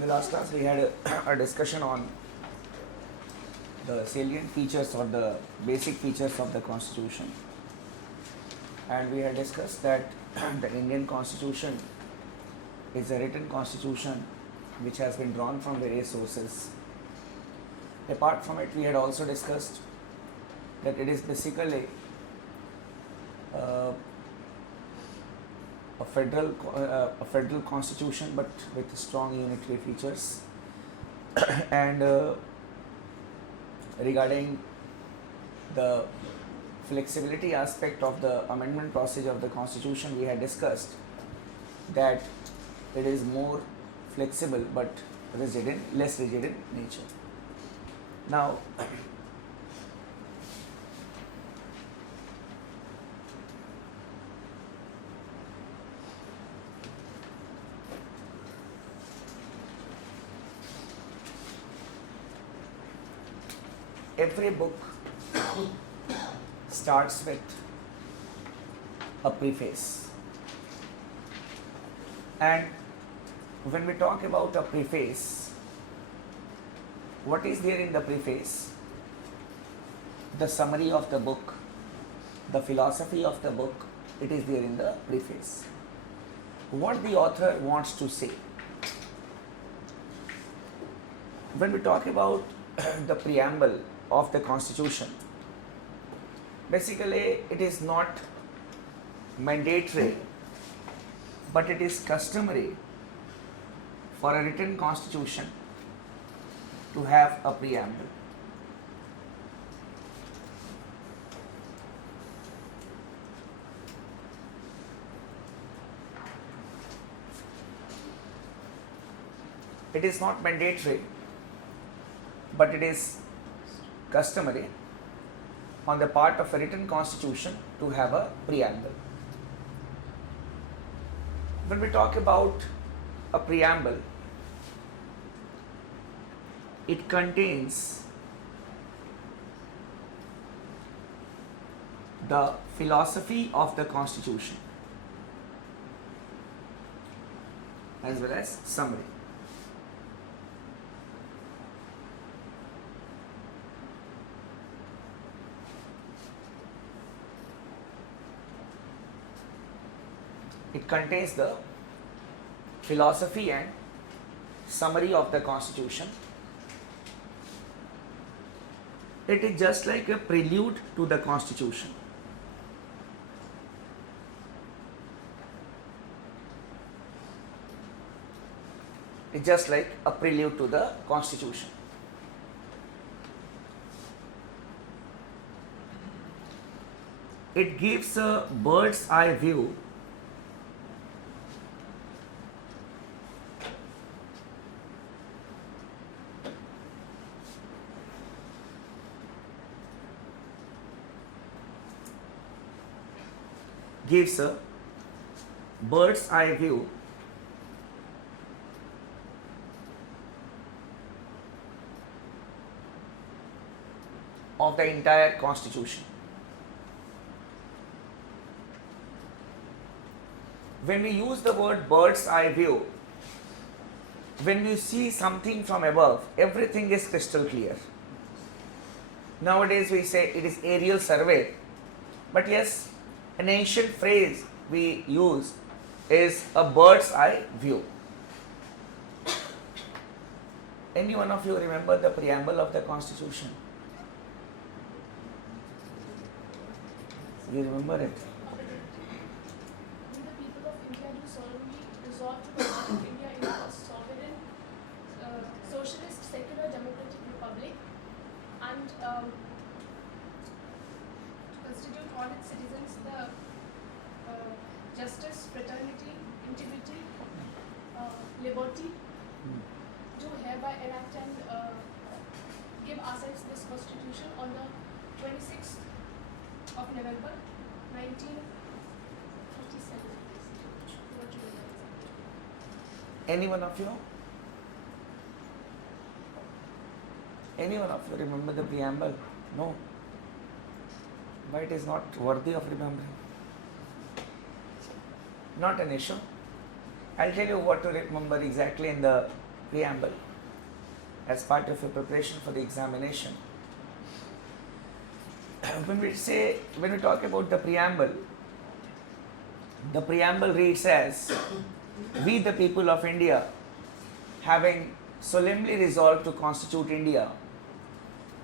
In the last class, we had a discussion on the salient features or the basic features of the Constitution, and we had discussed that the Indian Constitution is a written constitution which has been drawn from various sources. Apart from it, we had also discussed that it is basically a federal constitution, but with strong unitary features. And regarding the flexibility aspect of the amendment procedure of the constitution, we had discussed that it is more flexible but less rigid in nature. Now, every book starts with a preface, and when we talk about a preface, what is there in the preface? The summary of the book, the philosophy of the book, it is there in the preface. What the author wants to say. When we talk about the preamble of the Constitution, basically it is not mandatory, but it is customary for a written constitution to have a preamble. It is not mandatory, but it is customary on the part of a written constitution to have a preamble. When we talk about a preamble, it contains the philosophy of the constitution as well as summary. It contains the philosophy and summary of the Constitution. It is just like a prelude to the Constitution. It's just like a prelude to the Constitution. It gives a bird's eye view of the entire Constitution. When we use the word bird's eye view, when we see something from above, everything is crystal clear. Nowadays we say it is aerial survey, but yes, an ancient phrase we use is a bird's eye view. Any one of you remember the preamble of the Constitution? You remember it? The people of India do solemnly resolve to constitute India in a sovereign, socialist, secular, democratic republic, and to constitute all its citizens the justice, fraternity, integrity, liberty, do hereby enact and give ourselves this constitution on the 26th of November 1957. Any one of you? Any one of you remember the preamble? No. Why it is not worthy of remembering? Not an issue. I'll tell you what to remember exactly in the preamble as part of your preparation for the examination. When we talk about the preamble reads as, "We the people of India, having solemnly resolved to constitute India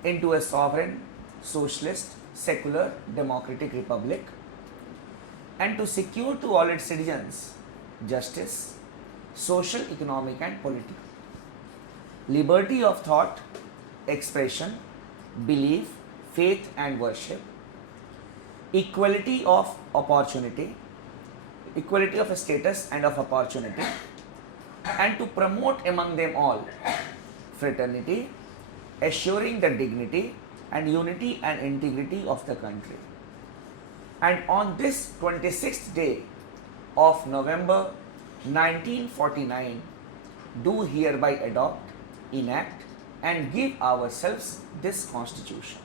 into a sovereign, socialist, secular, democratic republic, and to secure to all its citizens justice, social, economic and political, liberty of thought, expression, belief, faith and worship, equality of opportunity, equality of status and of opportunity, and to promote among them all fraternity, assuring the dignity and unity and integrity of the country. And on this 26th day of November 1949, do hereby adopt, enact and give ourselves this constitution."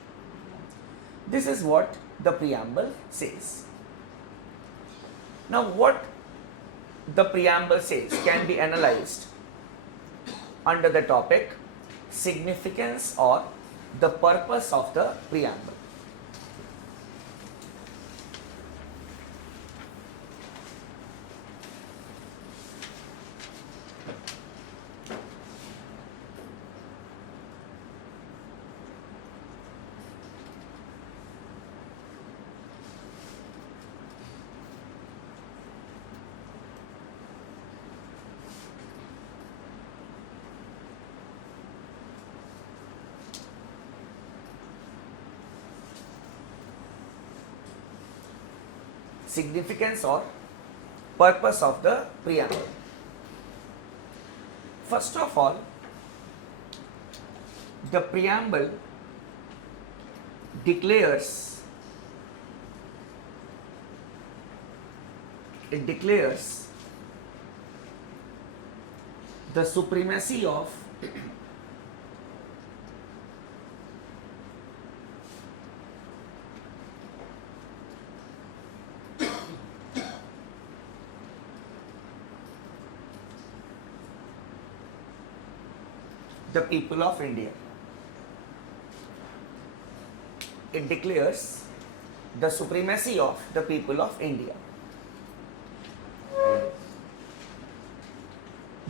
This is what the preamble says. Now, what the preamble says can be analyzed under the topic significance or the purpose of the preamble. Significance or purpose of the preamble. First of all, the preamble declares the supremacy of the people of India. It declares the supremacy of the people of India.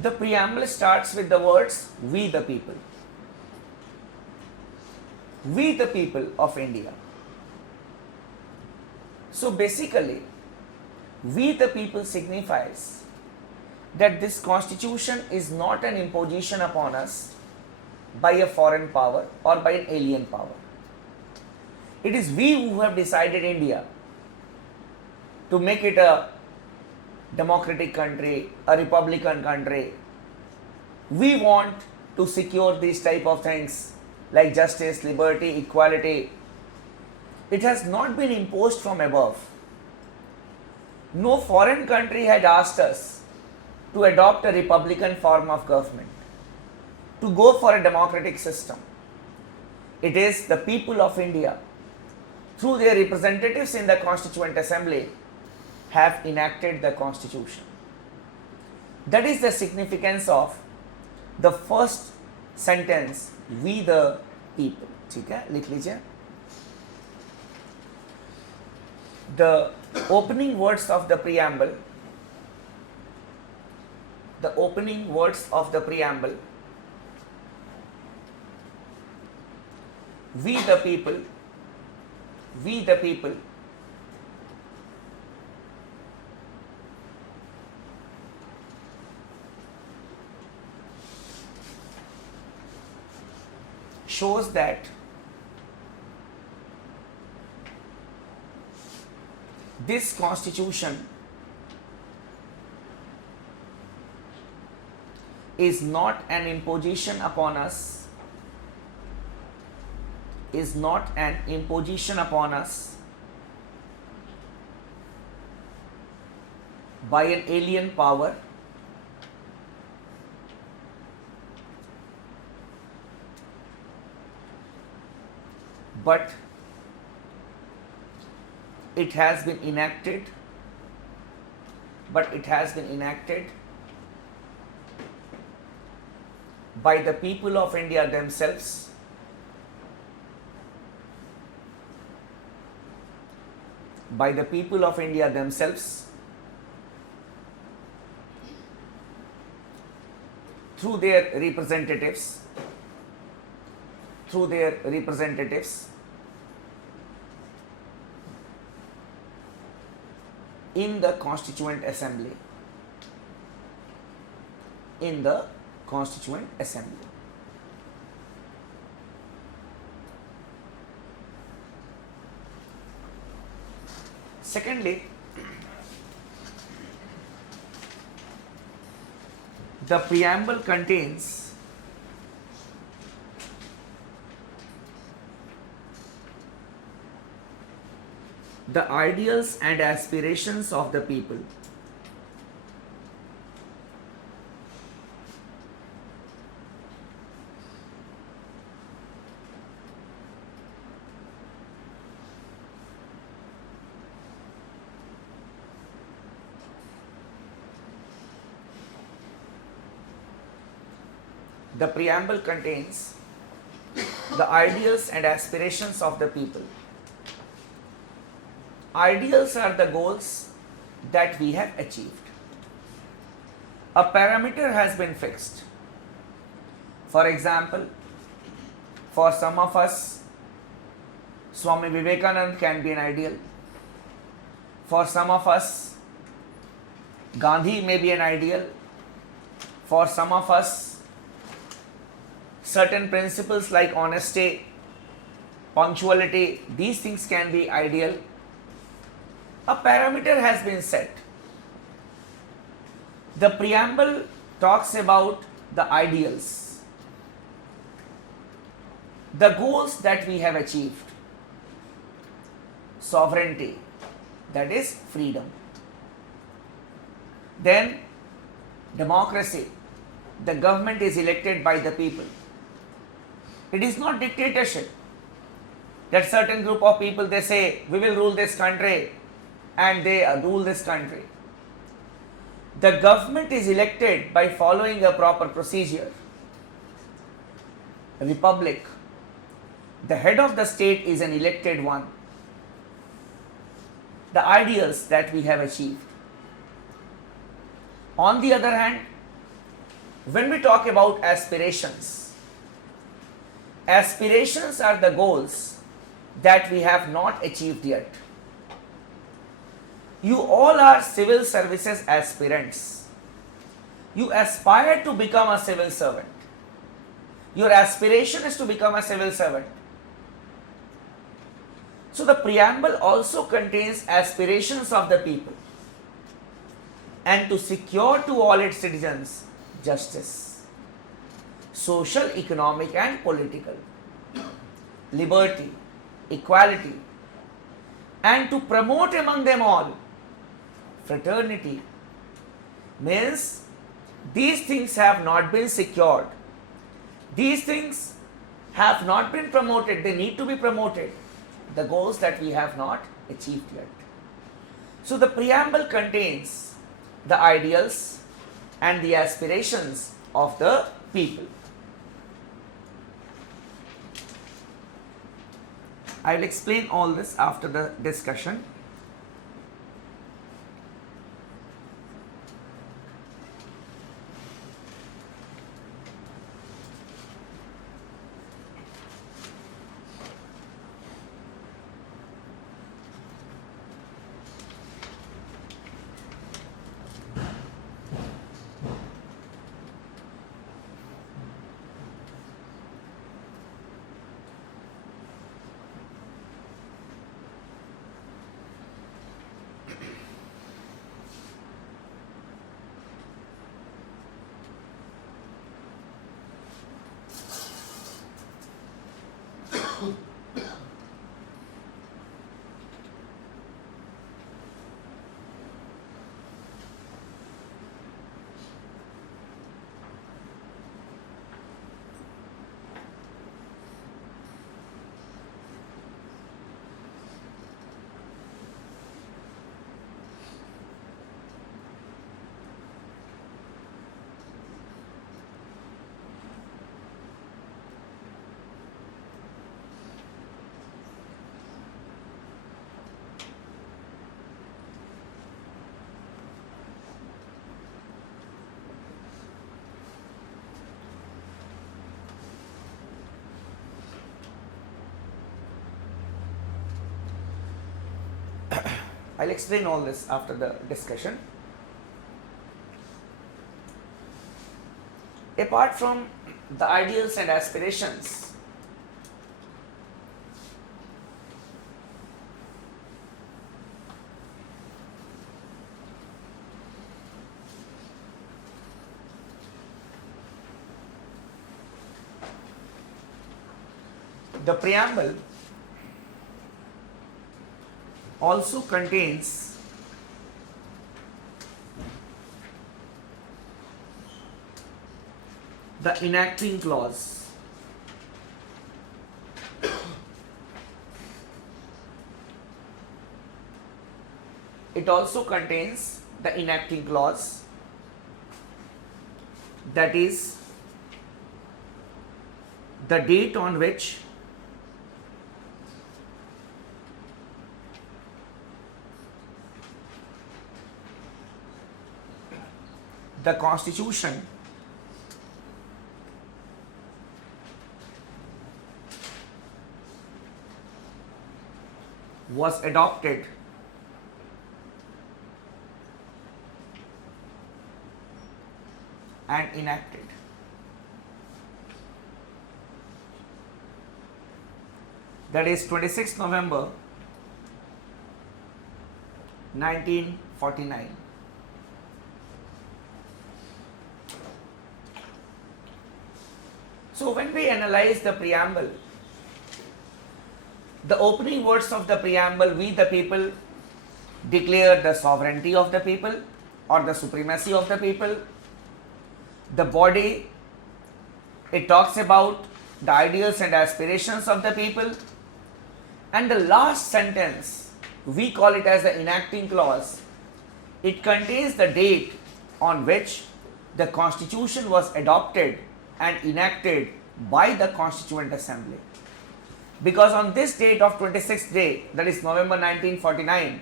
The preamble starts with the words, "We the people." We the people of India. So basically, we the people signifies that this constitution is not an imposition upon us by a foreign power or by an alien power. It is we who have decided India to make it a democratic country, a republican country. We want to secure these type of things like justice, liberty, equality. It has not been imposed from above. No foreign country had asked us to adopt a republican form of government, to go for a democratic system. It is the people of India, through their representatives in the Constituent Assembly, have enacted the constitution. That is the significance of the first sentence, "We the people." ठीक है, लिख लीजिए. The opening words of the preamble, we the people, shows that this constitution is not an imposition upon us, by an alien power, but it has been enacted by the people of India themselves, by the people of India themselves, through their representatives, through their representatives in the Constituent Assembly, in the Constituent Assembly. Secondly, the preamble contains the ideals and aspirations of the people. The preamble contains the ideals and aspirations of the people. Ideals are the goals that we have achieved. A parameter has been fixed. For example, for some of us, Swami Vivekananda can be an ideal. For some of us, Gandhi may be an ideal. For some of us, certain principles like honesty, punctuality, these things can be ideal. A parameter has been set. The preamble talks about the ideals, the goals that we have achieved. Sovereignty, that is freedom. Then democracy, the government is elected by the people. It is not dictatorship that certain group of people, they say we will rule this country and they rule this country. The government is elected by following a proper procedure. Republic, the head of the state is an elected one. The ideals that we have achieved. On the other hand, when we talk about aspirations, aspirations are the goals that we have not achieved yet. You all are civil services aspirants. You aspire to become a civil servant. Your aspiration is to become a civil servant. So the preamble also contains aspirations of the people and to secure to all its citizens justice, social, economic and political, liberty, equality, and to promote among them all fraternity. Means these things have not been secured. These things have not been promoted. They need to be promoted. The goals that we have not achieved yet. So the preamble contains the ideals and the aspirations of the people. I will explain all this after the discussion. I'll explain all this after the discussion. Apart from the ideals and aspirations, the preamble also contains the enacting clause. It also contains the enacting clause, that is the date on which the Constitution was adopted and enacted. That is 26th November 1949. So when we analyze the preamble, the opening words of the preamble, we the people declare the sovereignty of the people or the supremacy of the people. The body, it talks about the ideals and aspirations of the people. And the last sentence, we call it as the enacting clause. It contains the date on which the Constitution was adopted and enacted by the Constituent Assembly. Because on this date of 26th day, that is November 1949,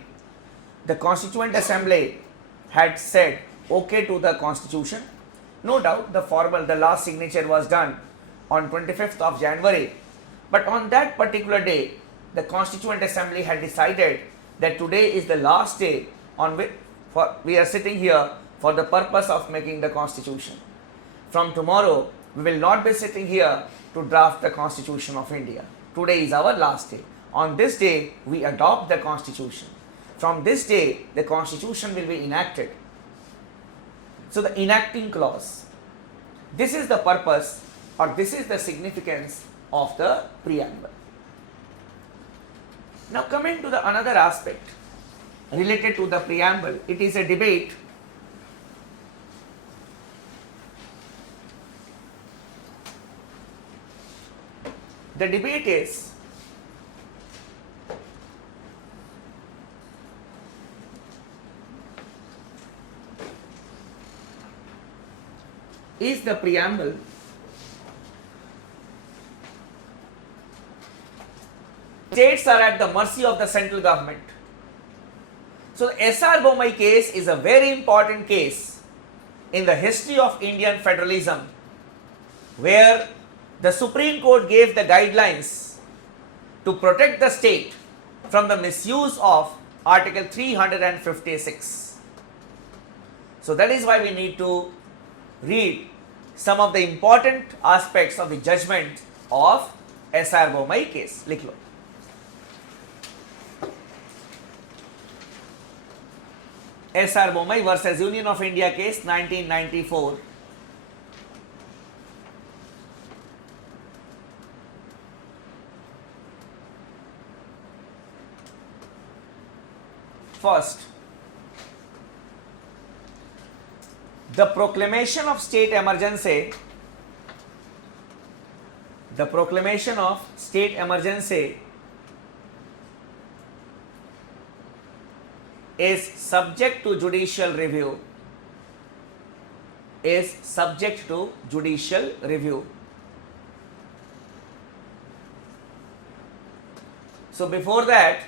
the Constituent Assembly had said okay to the Constitution. No doubt the last signature was done on 25th of January. But on that particular day, the Constituent Assembly had decided that today is the last day on which we are sitting here for the purpose of making the Constitution. From tomorrow, we will not be sitting here to draft the Constitution of India. Today is our last day. On this day, we adopt the Constitution. From this day, the Constitution will be enacted. So the enacting clause, this is the purpose or this is the significance of the preamble. Now coming to the another aspect related to the preamble, it is a debate The debate is the preamble states are at the mercy of the central government. So the S.R. Bommai case is a very important case in the history of Indian federalism, where the Supreme Court gave the guidelines to protect the state from the misuse of Article 356. So that is why we need to read some of the important aspects of the judgment of S.R. Bommai case. लिख लो. S.R. Bommai versus Union of India case 1994. First, the proclamation of state emergency, is subject to judicial review. So before that,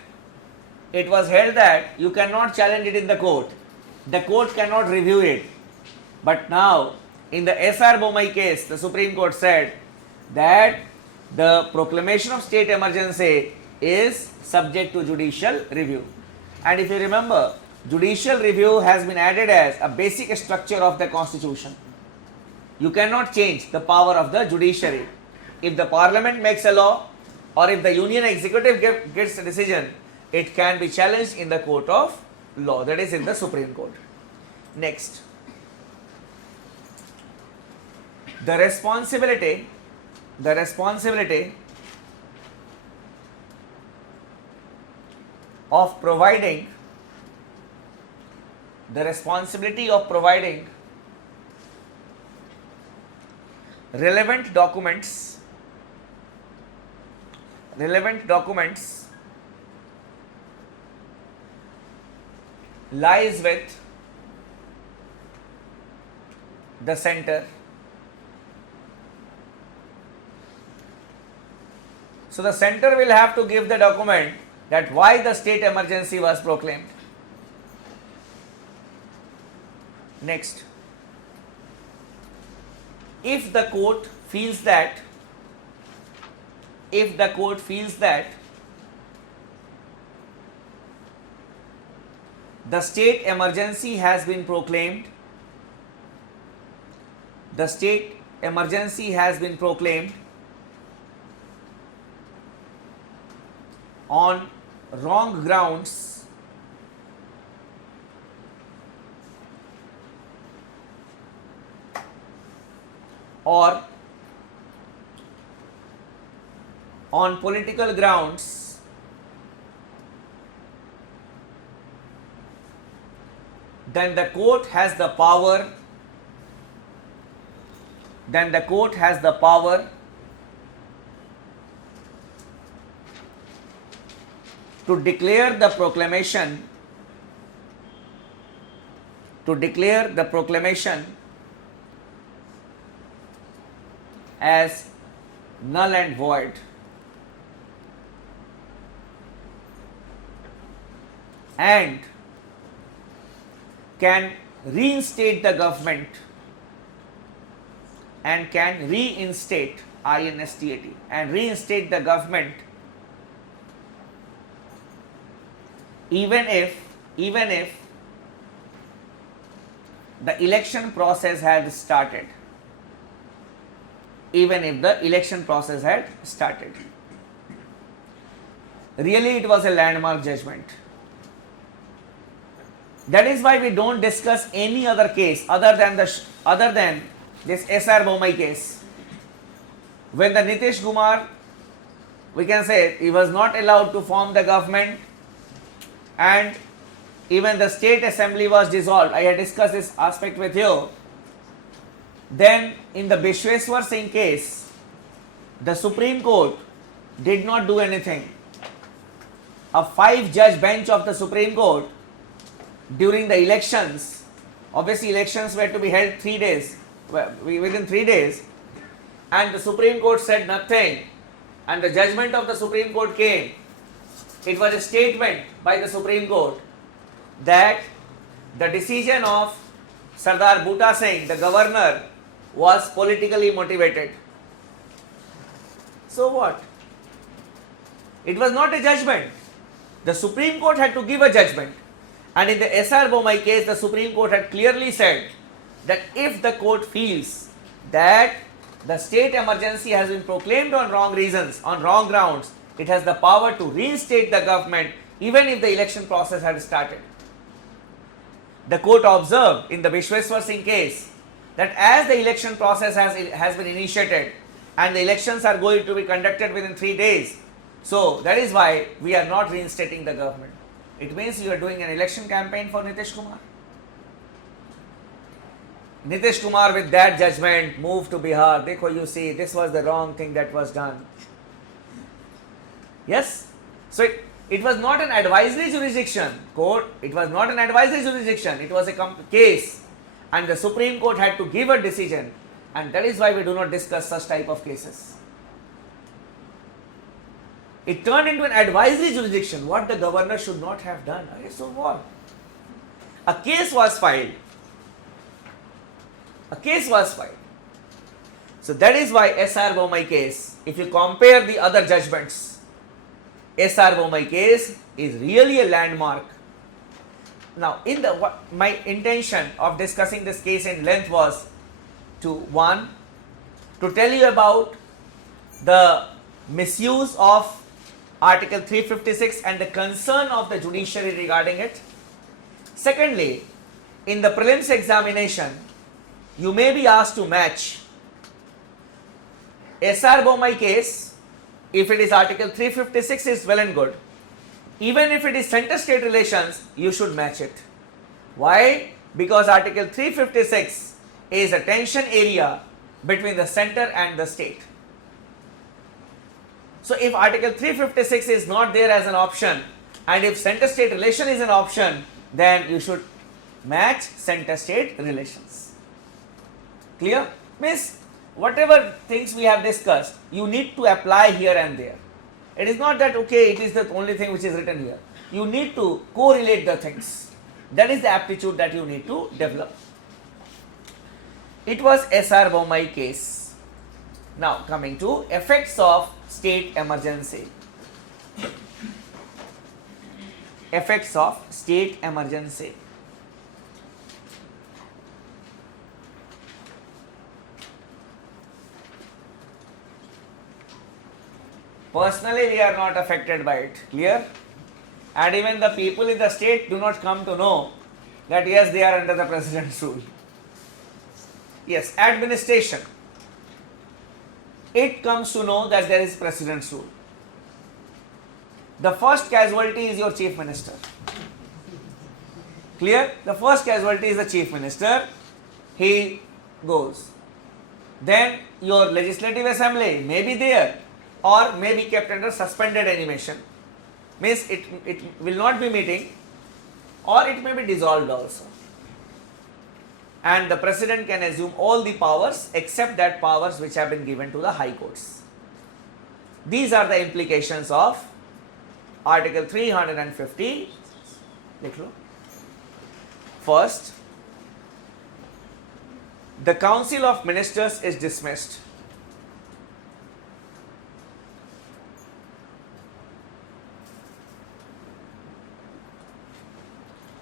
it was held that you cannot challenge it in the court. The court cannot review it. But now, in the S.R. Bommai case, the Supreme Court said that the proclamation of state emergency is subject to judicial review. And if you remember, judicial review has been added as a basic structure of the constitution. You cannot change the power of the judiciary. If the parliament makes a law or if the union executive gets a decision, it can be challenged in the court of law, that is in the Supreme Court. Next, the responsibility of providing relevant documents lies with the center. So the center will have to give the document that why the state emergency was proclaimed. Next, if the court feels that the state emergency has been proclaimed on wrong grounds or on political grounds, then the court has the power to declare the proclamation as null and void, and can reinstate the government even if the election process had started. Really, it was a landmark judgment. That is why we don't discuss any other case other than this SR Bommai case. When the Nitish Kumar, we can say, he was not allowed to form the government, and even the state assembly was dissolved. I had discussed this aspect with you. Then in the Vishweshwar Singh case, the Supreme Court did not do anything. A 5-judge bench of the Supreme Court during the elections, obviously elections were to be held within 3 days, and the Supreme Court said nothing, and the judgment of the Supreme Court came. It was a statement by the Supreme Court that the decision of Sardar Bhutta Singh, the governor, was politically motivated. So what? It was not a judgment. The Supreme Court had to give a judgment. And in the SR Bommai case, the Supreme Court had clearly said that if the court feels that the state emergency has been proclaimed on wrong reasons, on wrong grounds, it has the power to reinstate the government even if the election process had started. The court observed in the Vishweshwar Singh case that as the election process has been initiated and the elections are going to be conducted within 3 days, so that is why we are not reinstating the government. It means you are doing an election campaign for Nitish Kumar. Nitish Kumar with that judgment moved to Bihar. Dekho, you see, this was the wrong thing that was done. Yes? So it was not an advisory jurisdiction. It was not an advisory jurisdiction. It was a case. And the Supreme Court had to give a decision. And that is why we do not discuss such type of cases. It turned into an advisory jurisdiction, what the governor should not have done. So what? A case was filed. So that is why SR Bommai case, if you compare the other judgments, SR Bommai case is really a landmark Now, my intention of discussing this case in length was to tell you about the misuse of Article 356 and the concern of the judiciary regarding it. Secondly, in the prelims examination, you may be asked to match SR Bommai case. If it is Article 356, is well and good. Even if it is center-state relations, you should match it. Why? Because Article 356 is a tension area between the center and the state. So if Article 356 is not there as an option, and if center-state relation is an option, then you should match center-state relations. Clear? Means whatever things we have discussed, you need to apply here and there. It is not that, okay, it is the only thing which is written here. You need to correlate the things. That is the aptitude that you need to develop. It was SR Bommai case. Now coming to effects of state emergency. Effects of state emergency. Personally, we are not affected by it. Clear? And even the people in the state do not come to know that yes, they are under the president's rule. Yes, administration. It comes to know that there is president's rule. The first casualty is your chief minister. Clear? The first casualty is the chief minister. He goes. Then your legislative assembly may be there or may be kept under suspended animation. Means it will not be meeting, or it may be dissolved also. And the president can assume all the powers except that powers which have been given to the high courts. These are the implications of Article 350. First, the Council of Ministers is dismissed.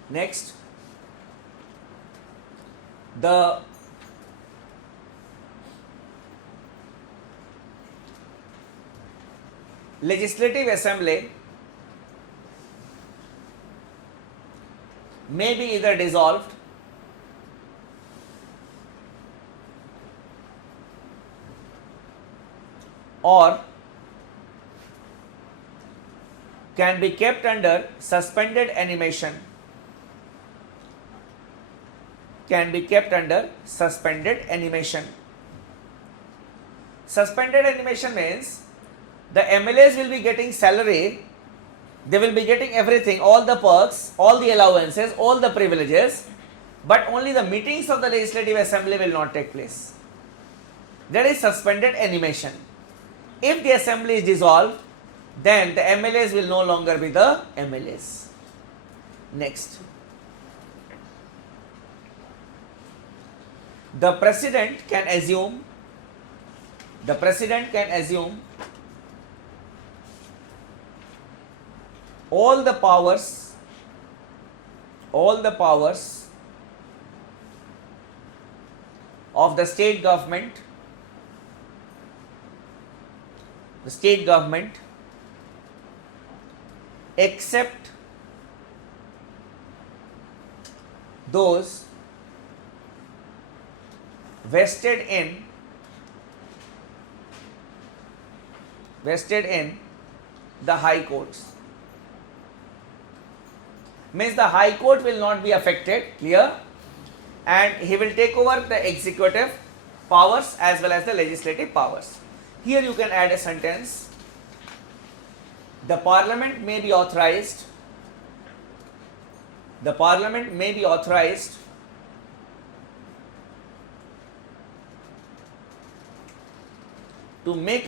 Next, the Legislative Assembly may be either dissolved or can be kept under suspended animation. Can be kept under suspended animation. Suspended animation means the MLAs will be getting salary, they will be getting everything, all the perks, all the allowances, all the privileges, but only the meetings of the Legislative Assembly will not take place. That is suspended animation. If the assembly is dissolved, then the MLAs will no longer be the MLAs. Next. The president can assume all the powers of the state government, except those vested in the high courts. Means the high court will not be affected, clear, and he will take over the executive powers as well as the legislative powers. Here you can add a sentence. The parliament may be authorized to make